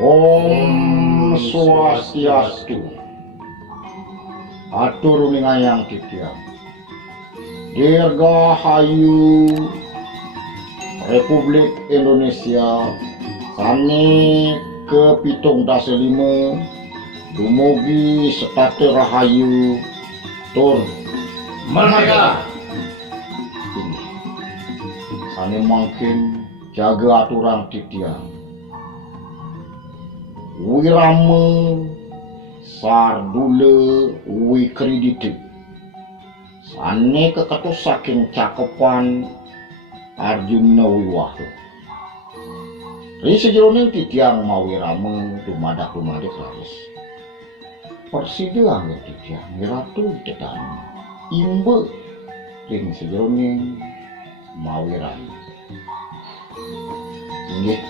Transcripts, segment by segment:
Om Swastiastu. Atur ningayang titiang. Dirgahayu Republik Indonesia sani ke-75 dumugi setate rahayu tur merdeka. Sani mungkin jaga aturan titiang. Wirama sardule wikredite sane keketus saking cakepan Arjuna Wiwaha. Ri sejeroning titiang mawirama dumadak laris. Persideang titiang miratu dedan imbe ring sejeroning mawirama. Inggih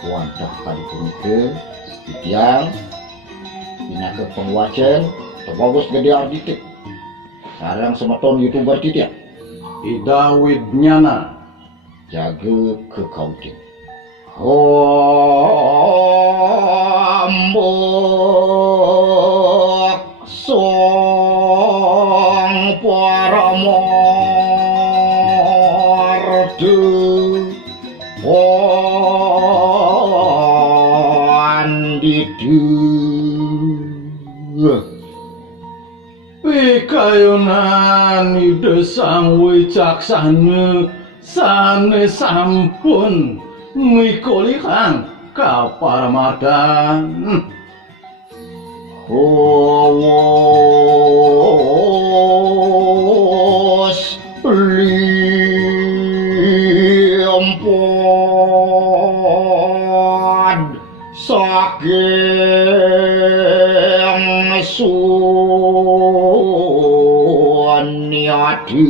wantah kali punike titiang bina ke pengwacan terbagus gede arditik sarang semeton youtuber titiang Ida Widnyana jaga kekautin Hombok song paramordu andidu Pikayunan ide sang wicaksana sane sampun mikolihan kaparamardan Hawas limpod saking sunyati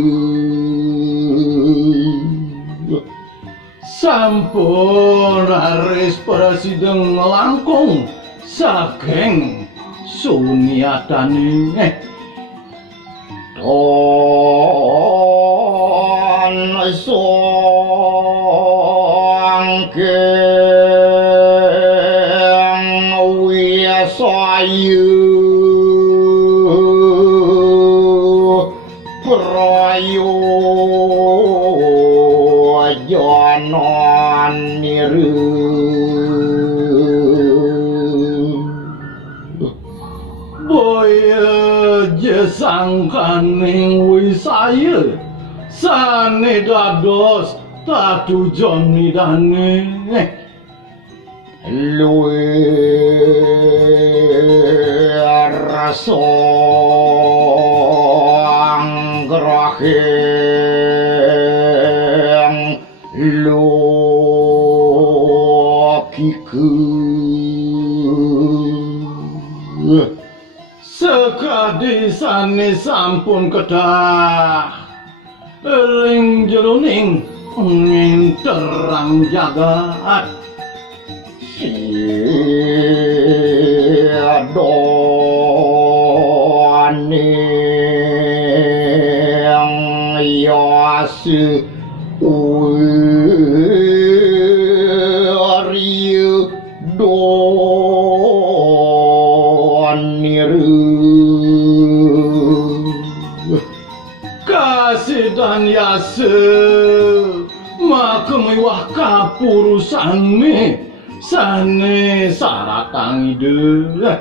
sampun aris presiden langkung saking suniatane don sangking wisayu prayojanan niru boya jesangkaning wisaya sane dados tatujon nidane luwih anggrahing lokiku sekadisane sampun kedah ring jeroning nginterang jagat siadoning yasi wiryu doniru kasih dan yase makemewah kapurusane sane saratang ide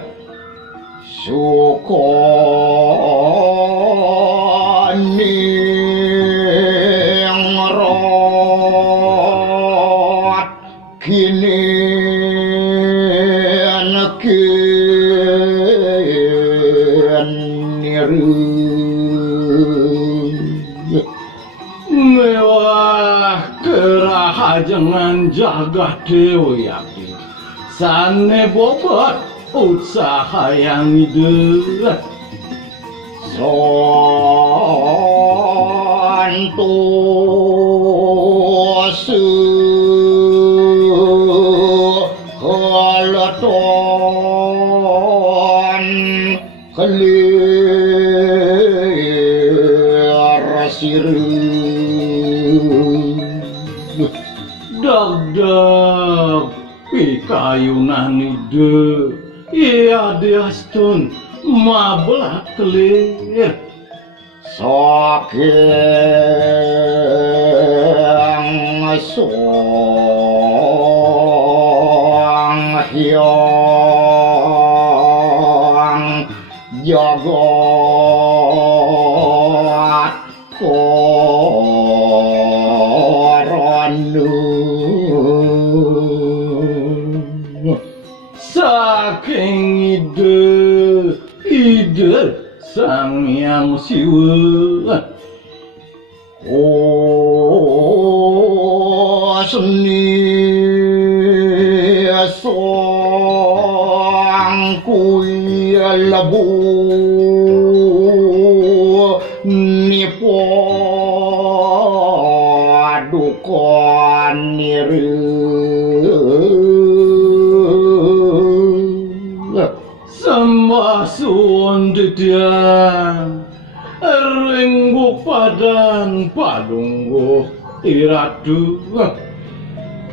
sukoning rot kini niru mewah kerahajangan jagat dewi yakti sane bobot usaha yang ide santosu kalaton kelir siru dag pikayunan ide iya diastun mabelak kelir saking song hyong jagat koranu saking ide sang yang siwa seni song kui lebu nipo dukon niru semasun dedian ringgu padan padunggu iradu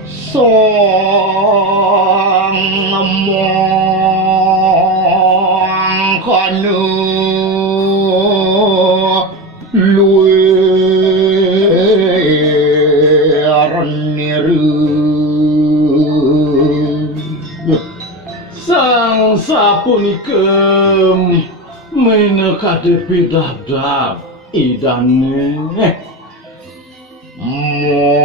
song mong kanu luer niru sang sapunikem menekadepi dab idane monggo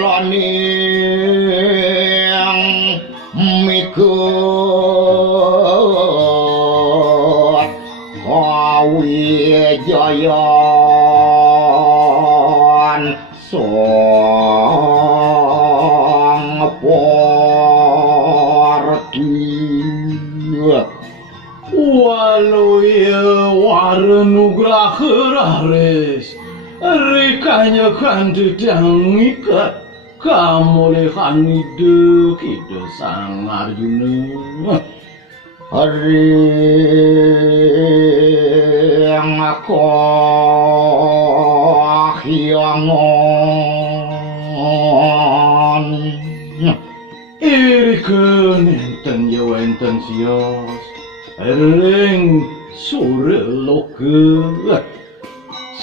loning mikut kawijayan song porti walau ya warnugrah raris rikanya kan tidang ikat kamulihan ide kide sang Arjuna ring kahyangon irikeun enten ya enten sios ring sore loke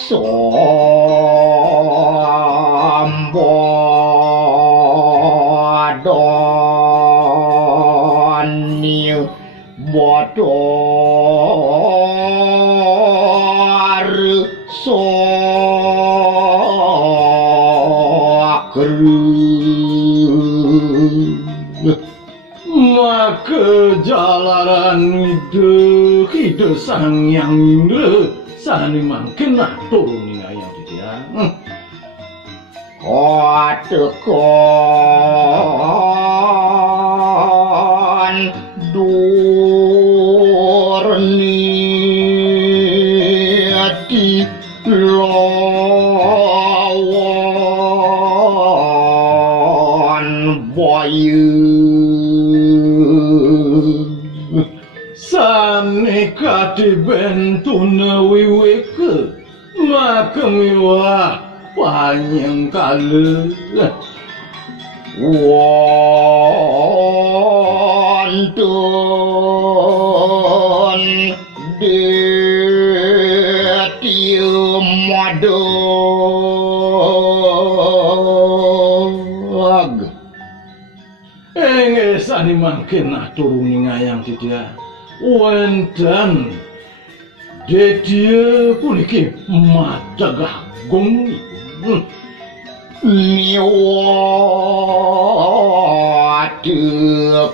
sambodoni bodor sokru maka jalaran ide kide sang yang indra sani mangken turun ayam dia katekon durniati lawan bayu saneka dibentuna wiweke maka miwah panjang kale wonten detiu madog engesani mangken turuni ngayang tidak wonten detiu puniki madagagung niwati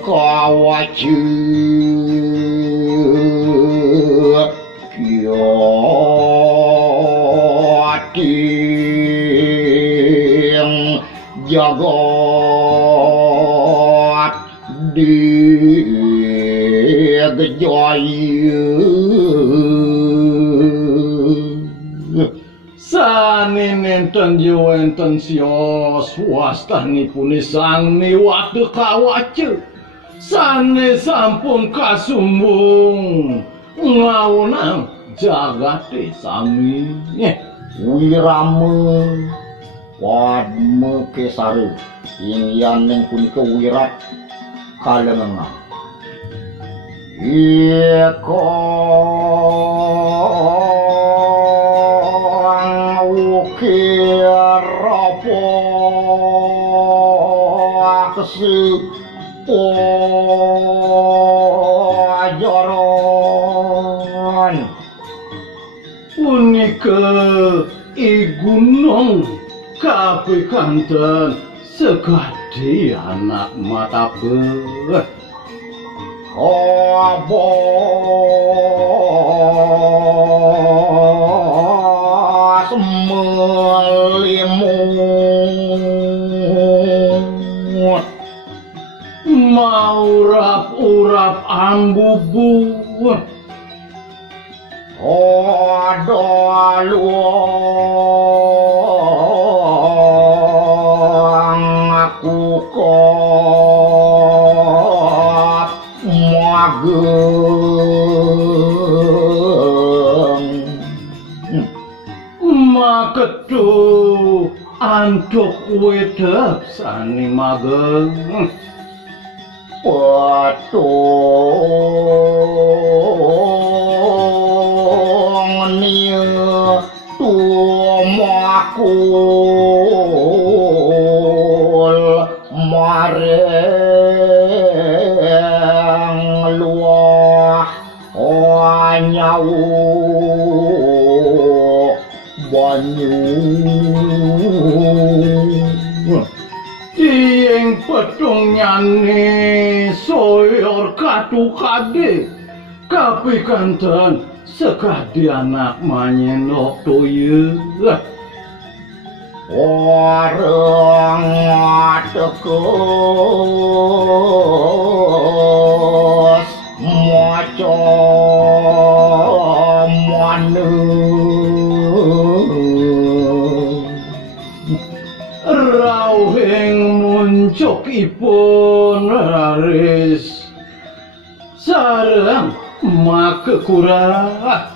kawacu kiyoting jagat digejaya sani nenten enten sios wastanipun sang niwate kawace sane sampun kasumbung ngawonang jagate sami. Wirama Wadme Kesari ingyan ning punika wirat kalengengan. Iko ukir apa kesu ajaran Punika gunung kapikanten sekadi anak mata ber. Abos melimut Maurap-urap ambubu luang aku kok mageng maketu antuk wedep sani mageng patung niu tumakul mareng luah nyau banyu ing petung nyane soyor katu kade kapikanten sekadi anak manyenok toye wareng tekus maca manu rawing muncukipun raris sareng makekurat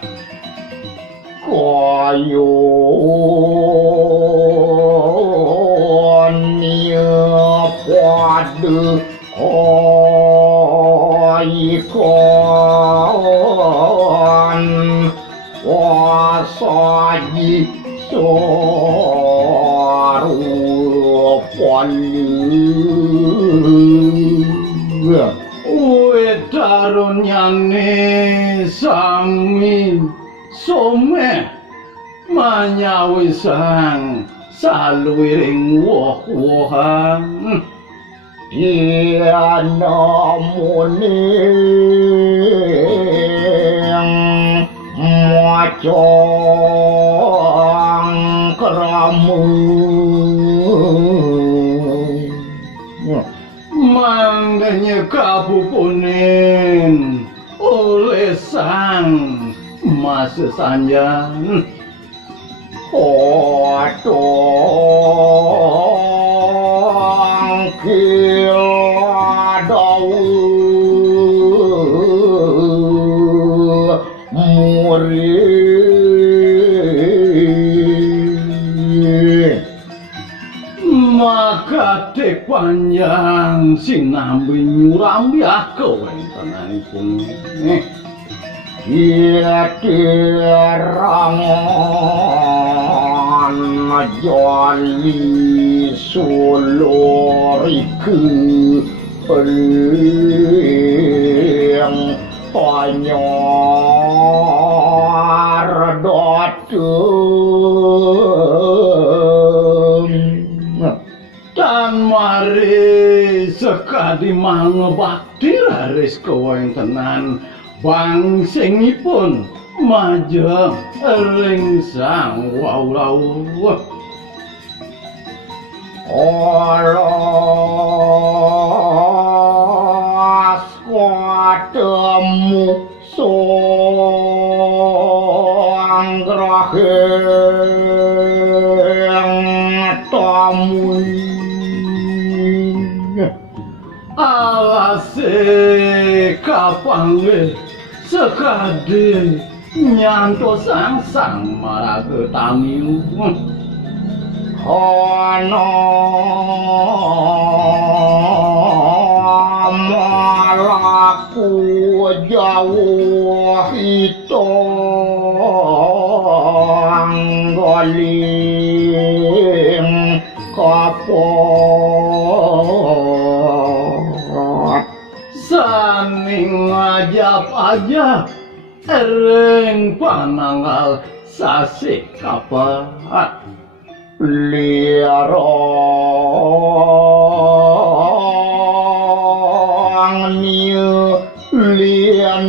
kayu padu ikon wasaji wedaron nyane sami some manyawisang saluwiring woh-wohan muning macong keramu mangganya kapupunin oleh sang mas sanjan potong kiladau murid maka tek panjang sinambi nyurambi kawentenanipun Tirangan jali suluriku yang panyar dateng dan mari sekadi mangebakti raris kewontenan bangsingipun majeng ring sang wau-wau olas kuatemu sanggrahing tamu alase kapange sekadi nyanto sang maraga tangiu ana malaku jauh itu anggoling kapot saning ajab-ajab ering pananggal sasih kapat lirang niu lianangis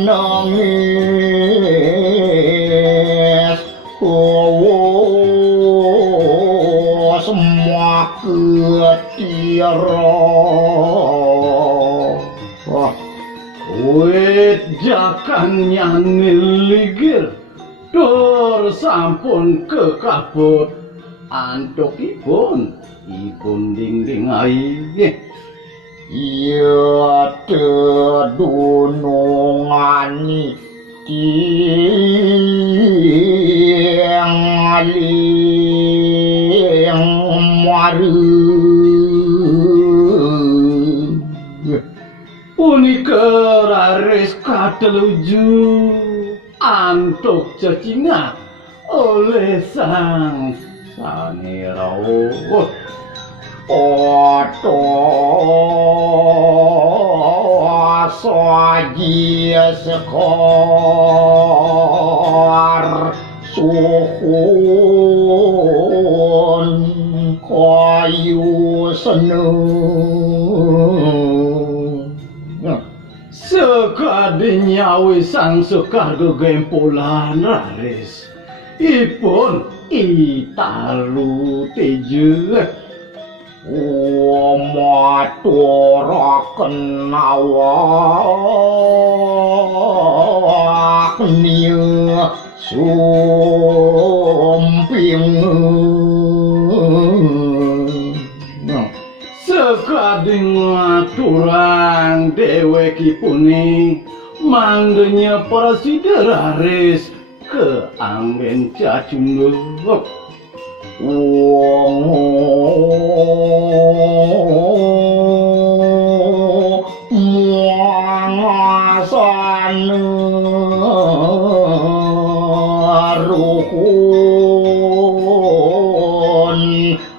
semua ketira wit jakan nyanil dur sampun kekabut antukipun dingding air ya tedunungani tiang aling maru punika raris kateluju antuk cacingak oleh sang sanirawo oto saji sekor suhun kayu seneng sekadinya wisang sekargo gempolan raris ipun italu teje maturaken awak niu sumping sekading aturan dewekipuni manggenya prasideraris ke angin cacunduk muangasan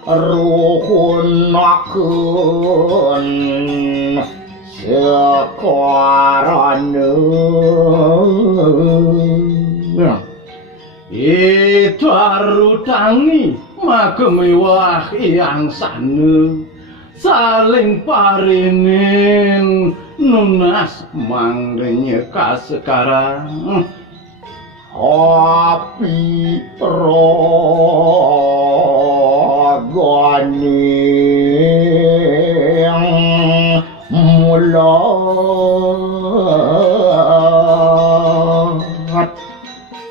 ruhun akun sekarane itu arutangi makemewah yang sana saling parinin nunas manggenya sekarang api raganing mulat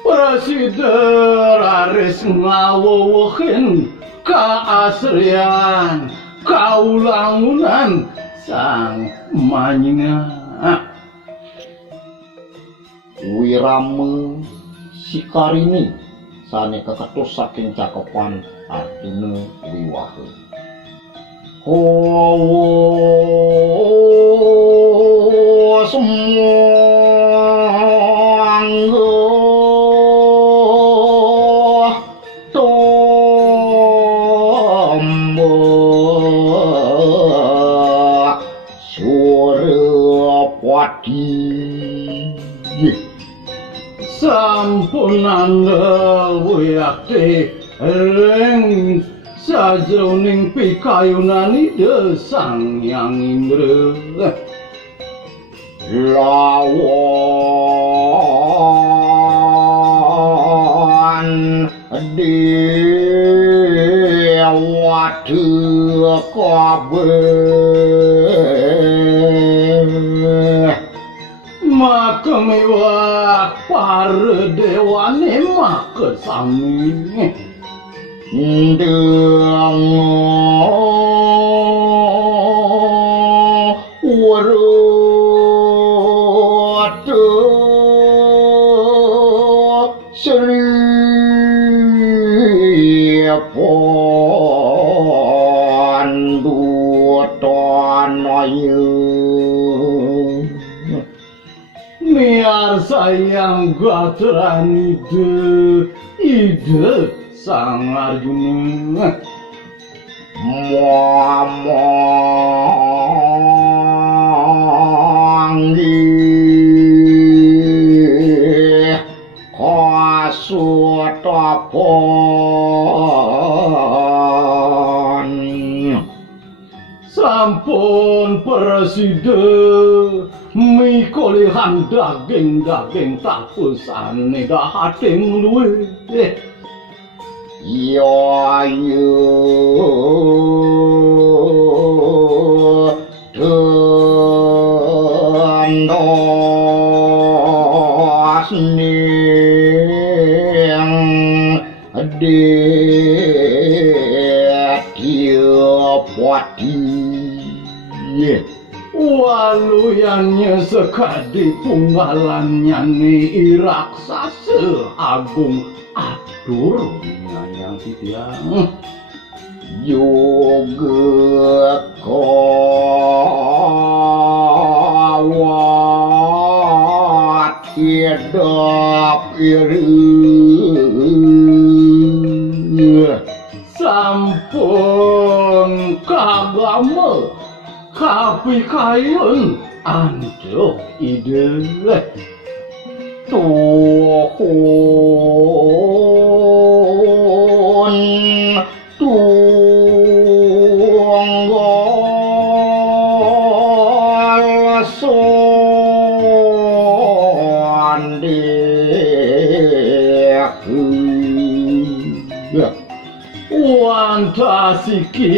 prasideraris ngawuhin kaasrian kaulangunan sang manyinga Wirama Sikarini sane keketus saking cakepan Arjuna Wiwaha semangga tombak Surapati sampun andal wiyakti ring sajroning pikayunani desang yang indra lawan dewa kabeh makemewah para dewane makesami urut pondutonoyu Niar sayang gataran ide sang Arjuna momongi kasutapon sampun presiden mikolihan daging tapusane dahating luwe yo tendos ning poti waluyannya sekadi punggalannya ni raksasa agung atur yang tiang juga kawat hidup iri sampun kagama kapikayon anjo ide tuhun tunggal sondek wantasiki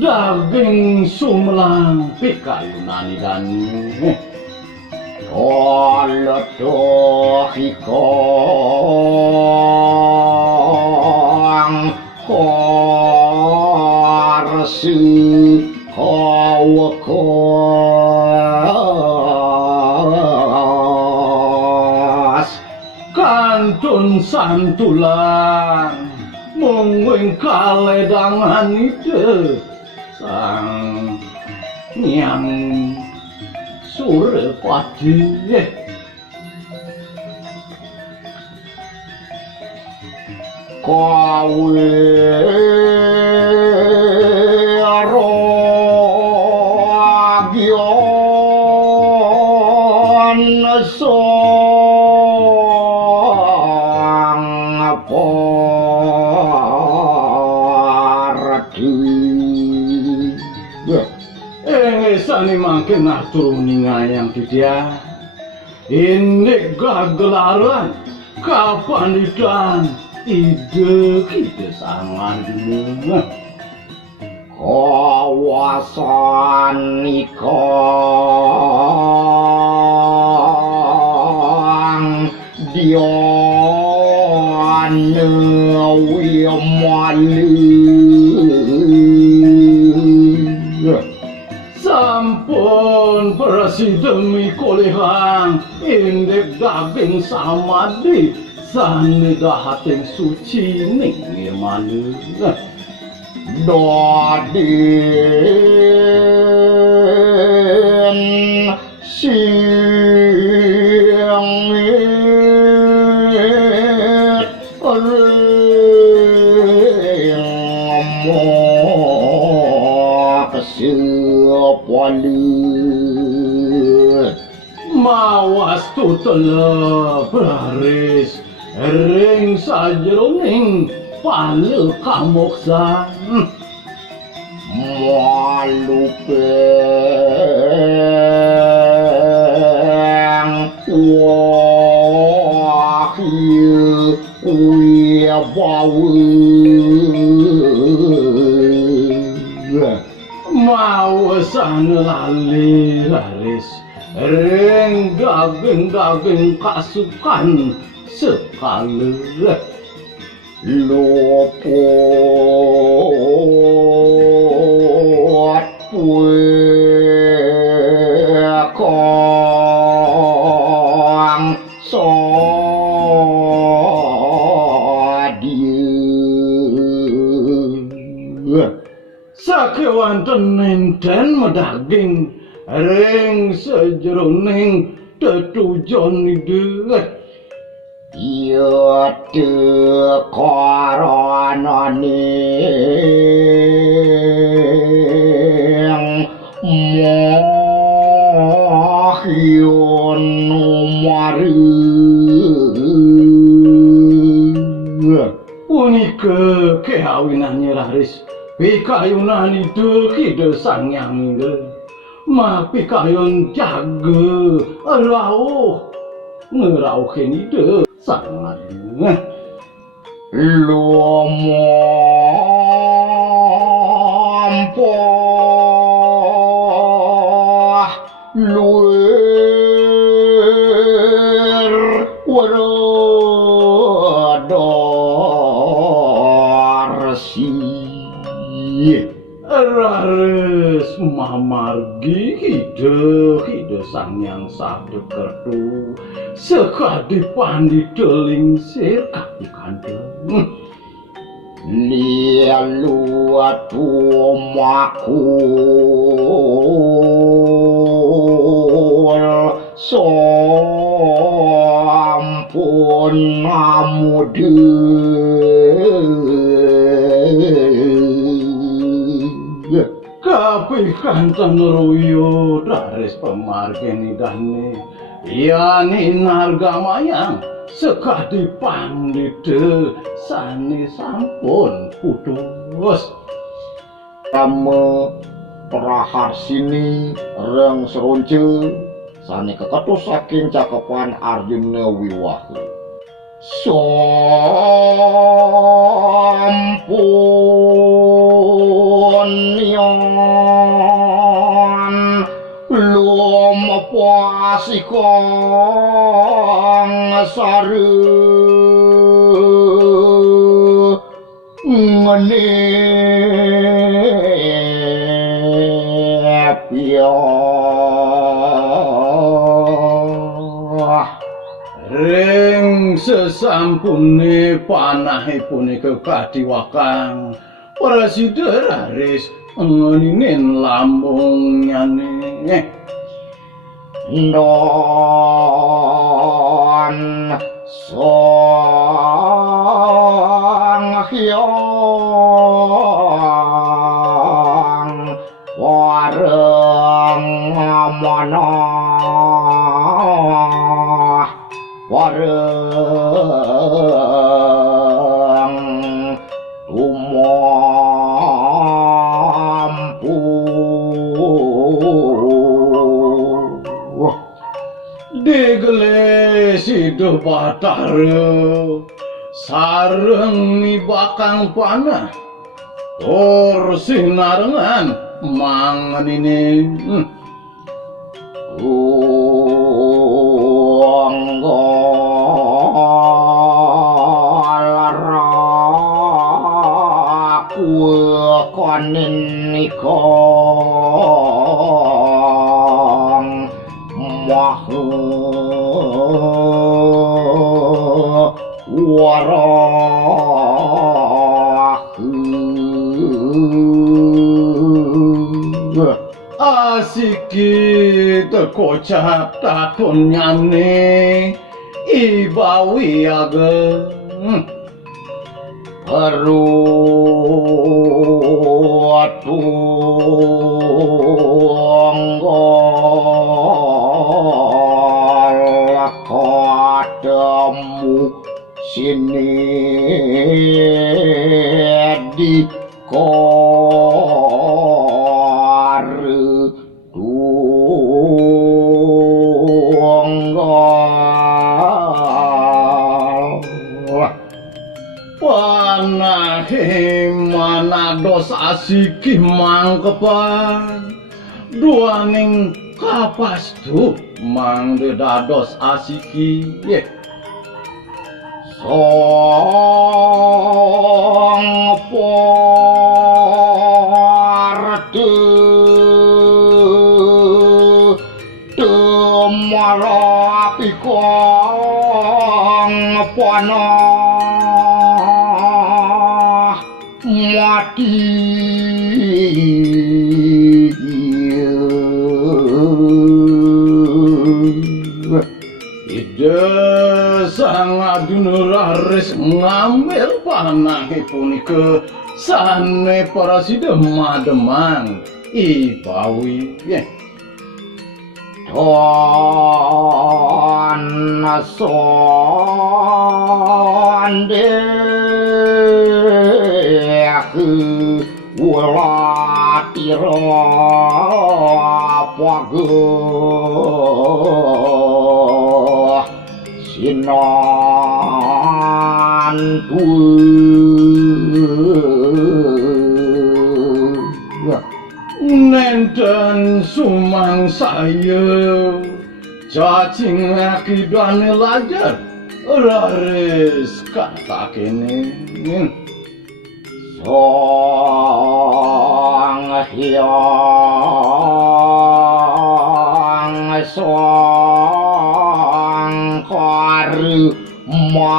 daging sumlang pikayunani dan Olotohikong korsi kawakos kantun santulan mungwing kaledangan ide sang nyang Surepati kawiragyon sang parti sani makin atur ningayang tidia ini gagelaran kapan idan ide kita sangat dulu kawasan ikong dione wimalu sampun presiden mikolehan indek daging samadi sane dahating suci ning malu Dadin singit ring kesepalit mawas tutela praris ring sajroning pale kamoksan malupeng wahyu wibawu mawasan lali laris ring daging kasukan sekali luput puekong sodieu kewanten nenten medaging ring sejroning tetujon ide yate karanane mahyun mari punika kehawinannya raris pikayunan itu kide sangyang ma pikayon jaga rauh ngerauhin ide sangat lumompoh luer waradorsi raris mamargi hide sangyang sabda kertu sekadi pandi delingsir kaki kandeng lialuatu makul sampun namude kapikanten ruyo raris pemargeni dane yani nargamayang sekadi pandite sani sampun putus kamu praharsini reng seronce sani keketus saking cakepan Arjuna Wiwaha sampun yon lum pasikong sare ngenep ya ring sesampune panahipun kekadiwakan presiden raris ngeninen lambung nyane non song hyong wareng mana wareng tumampu digele sido batare sareng ni bakang panah tor sinarengan mangenine konin nikong mahu warahu asiki tekocap takun nyane ibawi ageng tunggal ketemu sini di manados asiki mangkepan duaning kapastu mangde dados asiki ye song porte temalapikong panah mati adun laris ngambil panangi punika sane para sidemah-demang ibawi ya. Ton sondek ulatira pageh sinantu nenten sumang saya cacing akidan lajar laris kata kene song hyang song kar maus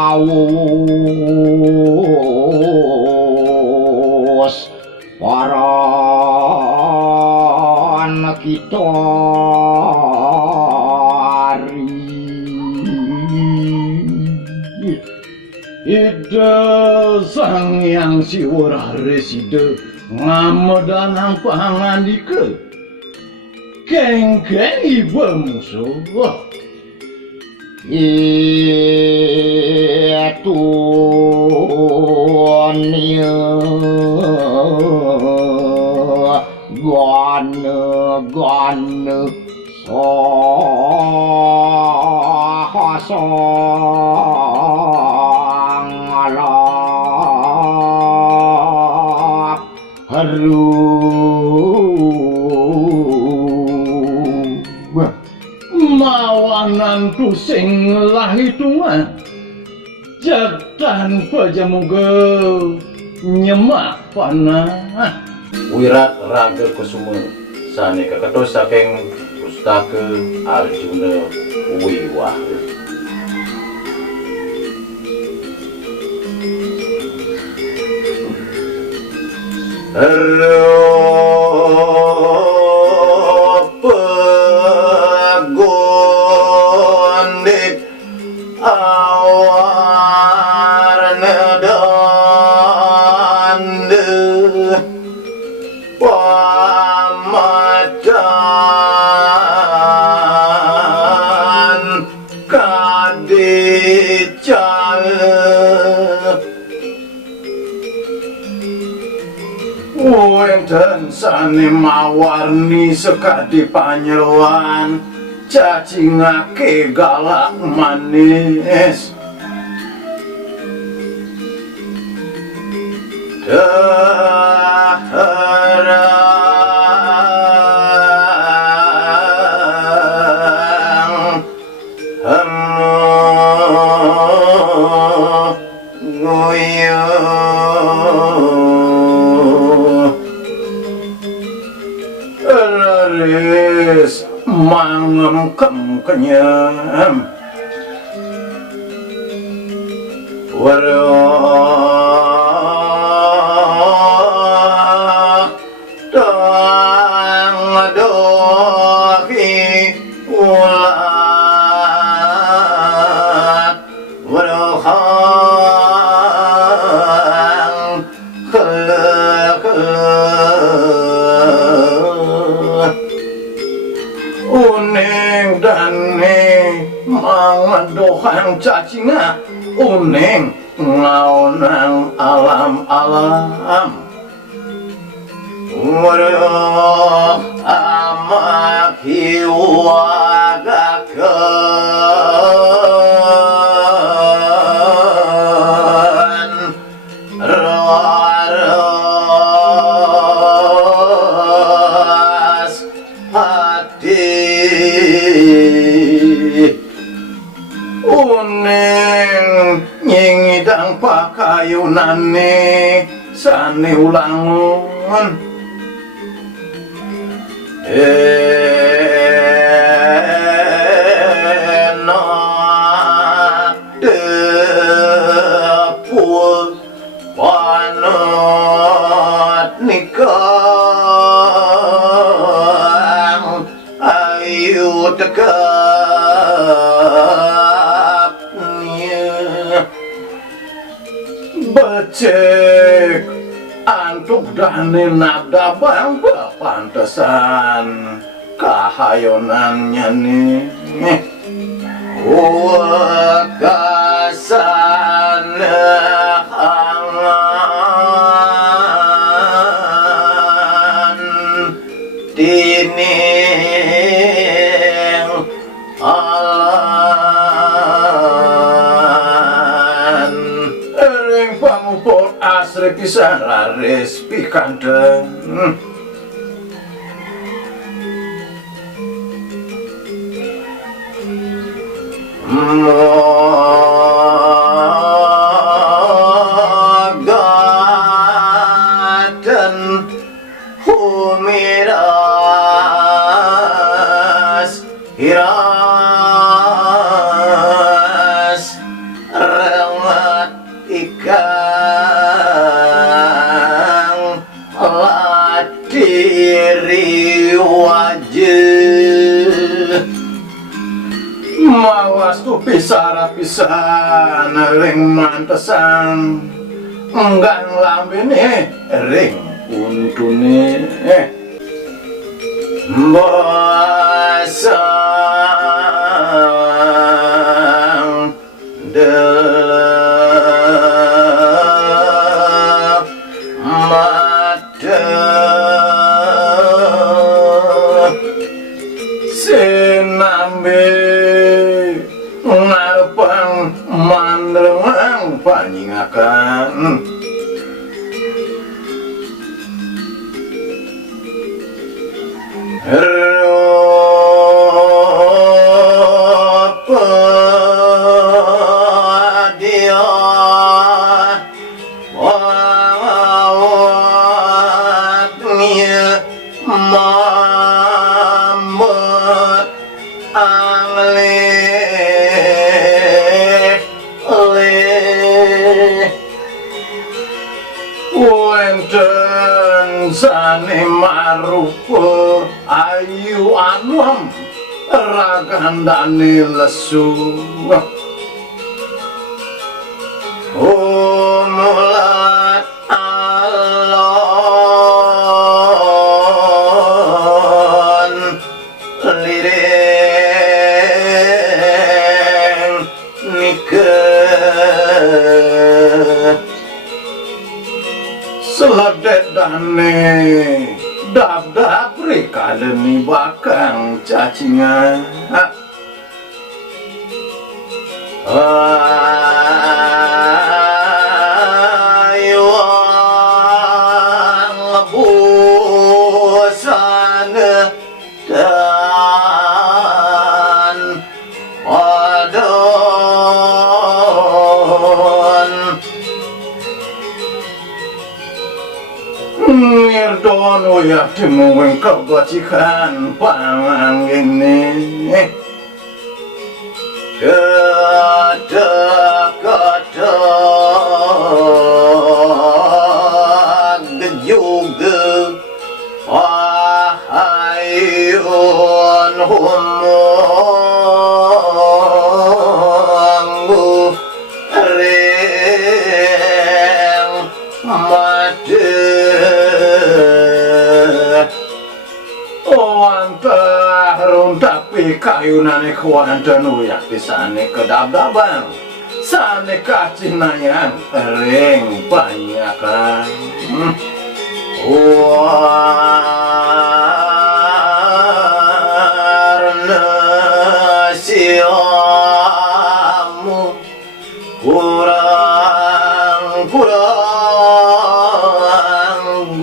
paran kita ida sang yang siwara resida ngamedanang pangandika keng-keng ibu musuh itu nia gana sangalap haru mawanan tusing lahitungan jatan pajamuga nyemak panah wirat raga kusuma sane kaketos saking pustaka Arjuna Wiwah. Pagondik awarna dande pamacan kadicala wenten sane mawarni sekadi panyeruan cacingake galak manis daharang laris mangem kenyam warah dang dohi ulat warahang uning dane mangadohang cacinga uning ngaonang alam-alam waduh amak hiwagakan raras hati uning nyingidang pakayunane sane ulangun enak depul panot nikah ayu tekap becek antuk dane nada bang pantesan kahayonannya nih wakasan angan tining alan ring pamuput asri pisan laris pikanten Mogaten humiras hiras rengat ikang latiri wajah mawas tu pisara-pisan ring mantesan enggak ngelambene ring untune basang delep mata sinambe ngarepang mandreng panjingakan rupa dia wawatnya mamet anglih wenten sane marupa ayu anom ragandane lesu umulat alon lireng nikah seledet dane dab-dab rekaleni bakang cacingan ayuan lebusan dan wadon Nirdono ya dimunging kebajikan pangangene Gada-gada gejuge wahayun humunggu reng made tapi kayunane kuandan uyak disane kedab-daban sane kacinayan ring banyakan warna siamu kurang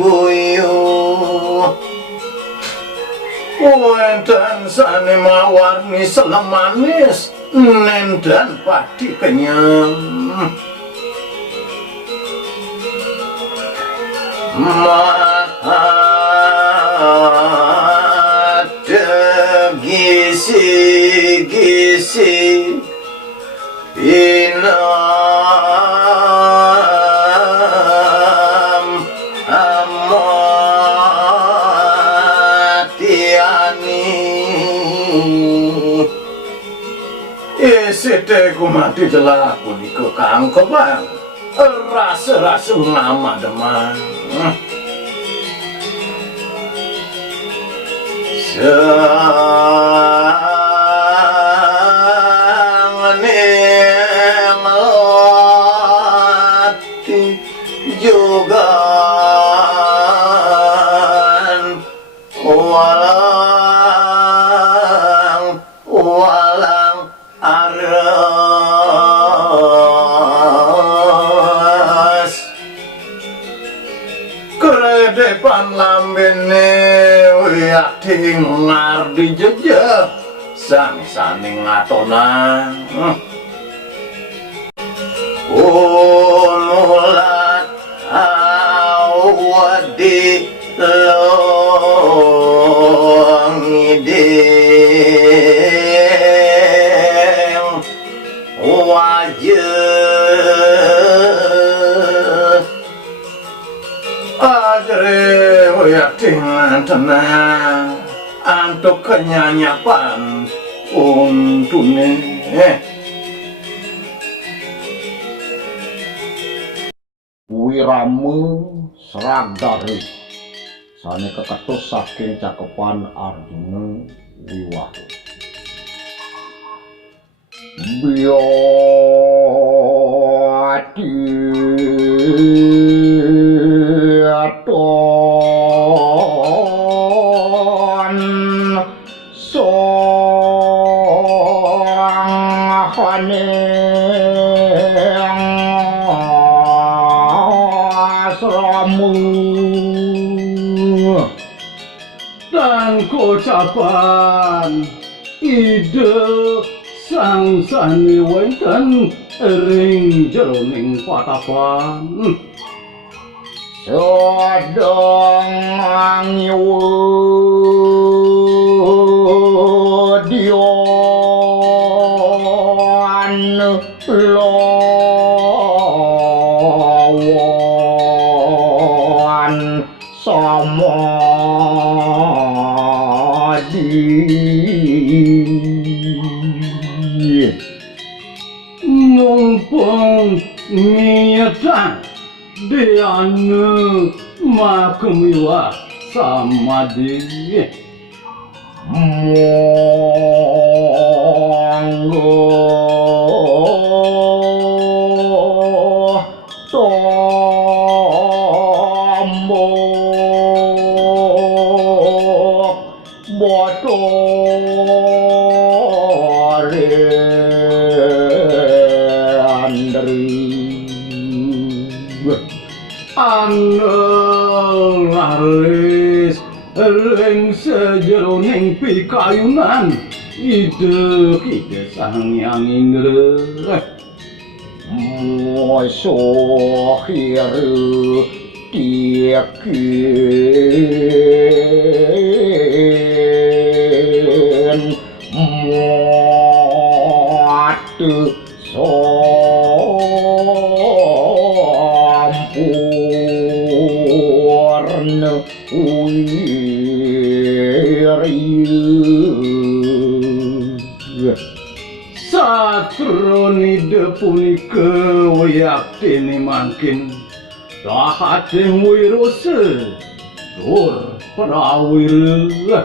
guyuh wenten sane mawarni selemanis nendan padi kenyang ada gisi-gisi inam amatiani isite kumati jelaku di kekang kebang rasa-rasa ngama demang. Sanganing ati juga walang aras keredepan lambene wiati ngardi jejak sang-saning ngatonan ululat awadi longideng wajah ajre wiati tenang antuk kenyanyapan untune Wirama Sragari sane keketus saking cakepan Arjuna Wiwaha. Biati aton sohane asramu Dan kocapan ide sang sani wonten ring jeroning patapan sedang ngiwedion lawan samadi mumpung niatan dianu makemiwa samadi monggo tombok botore Angel laris ring sejeroning pikayunan ide kita sang yang indra musuhir tiakin muatu sampurna wiri satronide punika yaktini mangkin dahating wirose dur prawira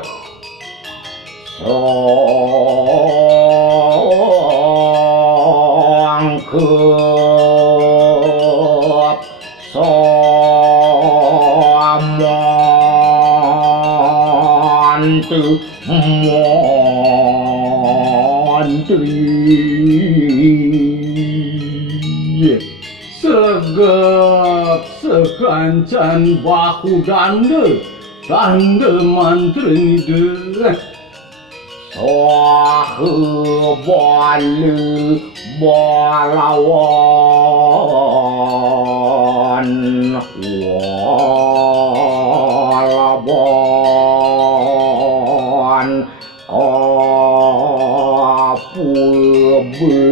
sangkep samantu mantri segap sekancan bahu danda mantri nide sahabalu balawan walaban apubelu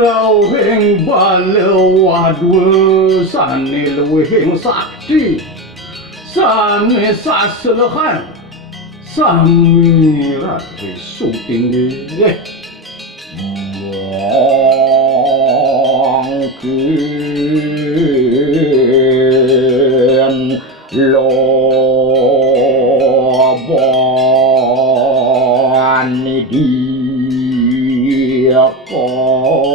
lauhing balewadwa sane luwihing sakti sane saselehan sami raris syuting nggih. Mungkin loban dia kahyangan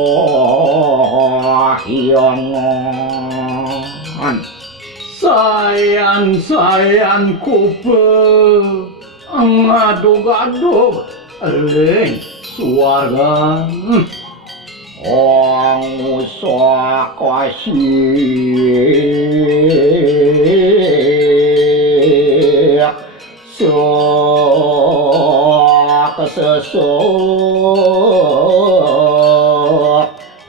Sayan kupe ngadug-adug eling suara Ang usa kasih sok sesuk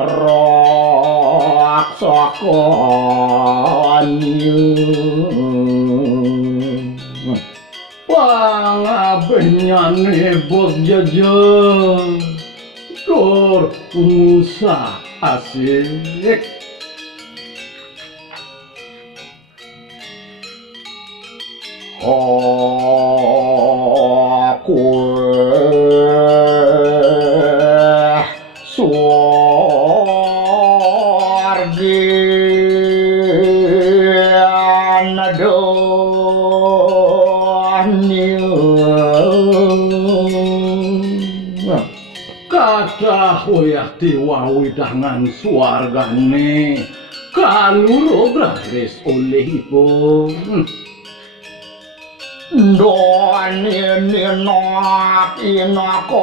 rok sakon pangabenyane bos jajan tur musa asik aku suargian doanya kata hoyah diwawidangan suargane kaluro gratis olehipun Don ini nak inakon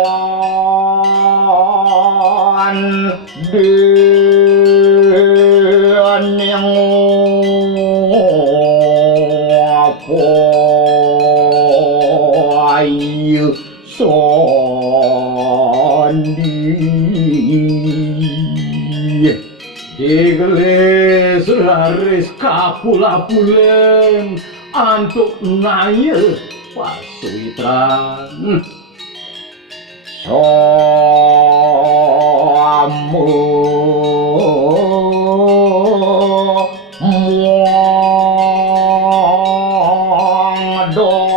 den yang apa ayu sondi digelis laris kapula-pulen antuk naya pasuitran Samu muang donu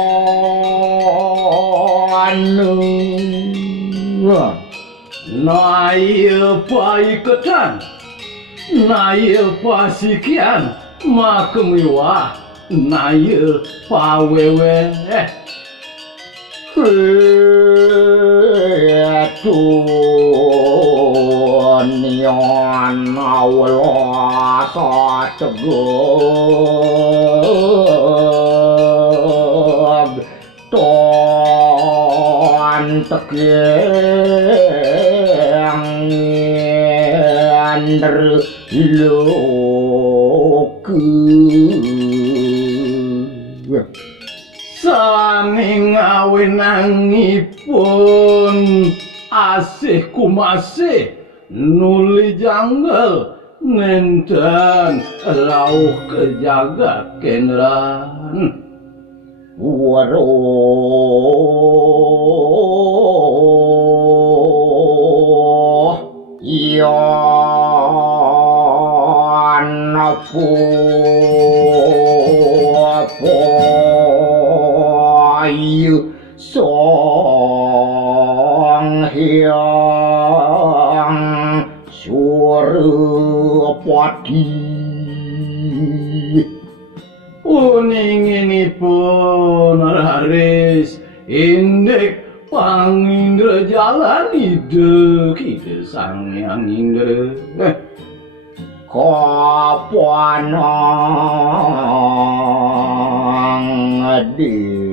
naya paiketan naya pasikian makemiwah naya pawewe Tunyon Allah sategeg ton tekeng ender sami ngawinangipun asih kumasih nuli janggal nenten rauh kejaga kenran waruh yon ayu song hyang surapati uninginipun raris indek pangindra jalan ide kita sang yang indra kapanang dew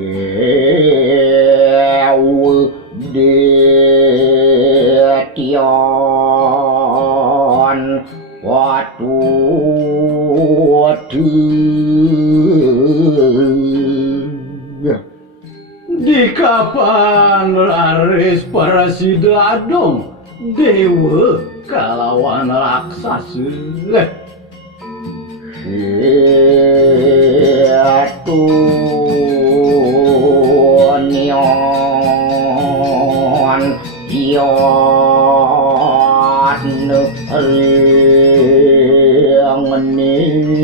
detion watu di kapan laris para sidadong dewa kalawan raksasa Tunyon yon rengeneti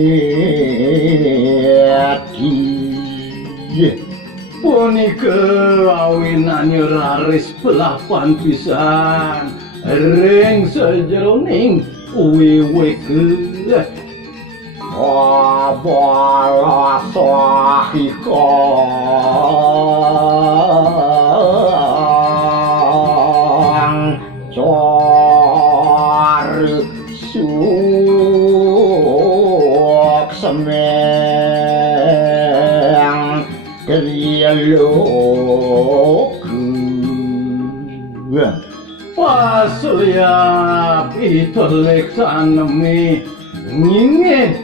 punika awinane raris belapan pisan ring sajeroning wiwik Abala sahikong cor suk semeng trialog pasulya pitulik sanemi ngingit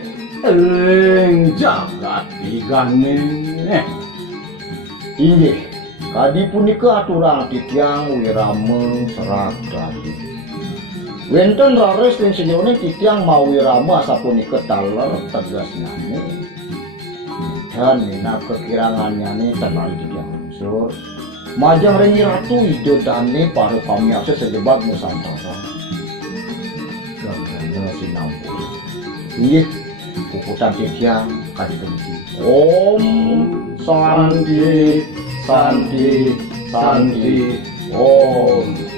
ring jagat digane. Inggih, kadi punika aturang titiang Wirama seragati. Wenten raris ing sejeroning titiang mau Wirama sapunika taler tegas nyane. Dan mina kekirangannya tenari titiang unsur. Majang ringi ratu idodane para pamiasa sejebat Nusantara. Gambarnya sinambung. Inggih, puputan titiang kadi kenci. Om Santi Santi Santi Om.